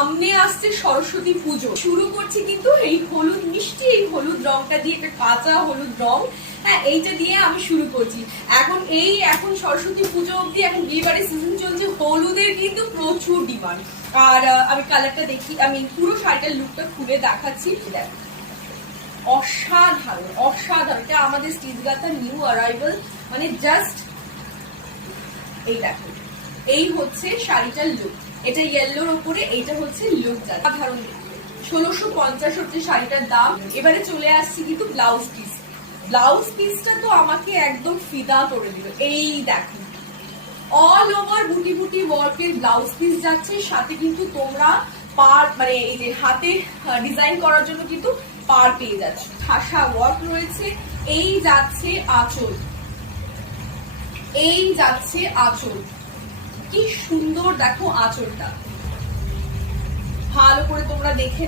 সামনে আসছে সরস্বতী পুজো, শুরু করছি কিন্তু এই হলুদ মিষ্টি এই হলুদ রংটা দিয়ে, একটা কাঁচা হলুদ রং, হ্যাঁ এইটা দিয়ে আমি শুরু করছি। এখন সরস্বতী পুজো অব্দি এখন বিয়ে বাড়ির সিজন চলছে, হলুদের কিন্তু প্রচুর ডিমান্ড। আর আমি কালারটা দেখি, আমি পুরো শাড়িটার লুকটা খুলে দেখাচ্ছি। দেখো অসাধারণ অসাধারণ, এটা আমাদের স্টিচগাথা নিউ অ্যারাইভাল, মানে জাস্ট এই দেখো, এই হচ্ছে শাড়িটার লুক। এটা ইয়েলোর উপরে, এইটা হচ্ছে লুক সাধারণ। 1650 হচ্ছে শাড়িটার দাম। এবারে চলে আসছি কিন্তু ব্লাউজ পিস। ব্লাউজ পিসটা তো আমাকে একদম ফিদা করে দিল। এই দেখো অল ওভার বুটি বুটি ওয়ার্কের ব্লাউজ পিস যাচ্ছে, সাথে কিন্তু তোমরা পার মানে এই যে হাতে ডিজাইন করার জন্য কিন্তু পার পেয়ে যাচ্ছে, ঠাসা ওয়ার্ক রয়েছে। এই যাচ্ছে আঁচল, এই যাচ্ছে আঁচল, কি সুন্দর দেখো আঁচলটা। ভালো করে তোমরা দেখে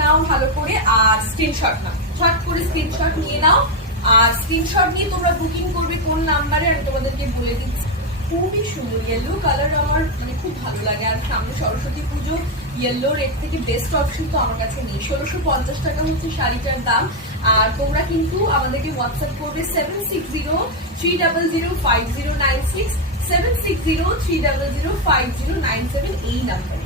নাও ভালো করে, আর স্ক্রিনশট নাও, শর্ট করে স্ক্রিনশট নিয়ে নাও। আর স্ক্রিনশট নিয়ে তোমরা বুকিং করবে কোন নাম্বারে আমি তোমাদেরকে বলে দিচ্ছি। খুবই সুন্দর ইয়েলো কালার, আমার মানে খুব ভালো লাগে। আর সামনে সরস্বতী পুজো, ইয়েলো রেড থেকে বেস্ট অপশন তো আমার কাছে নেই। 1650 টাকা হচ্ছে শাড়িটার দাম। আর তোমরা কিন্তু আমাদেরকে হোয়াটসঅ্যাপ করবে 7603005096, 7603005097 এই নাম্বারে।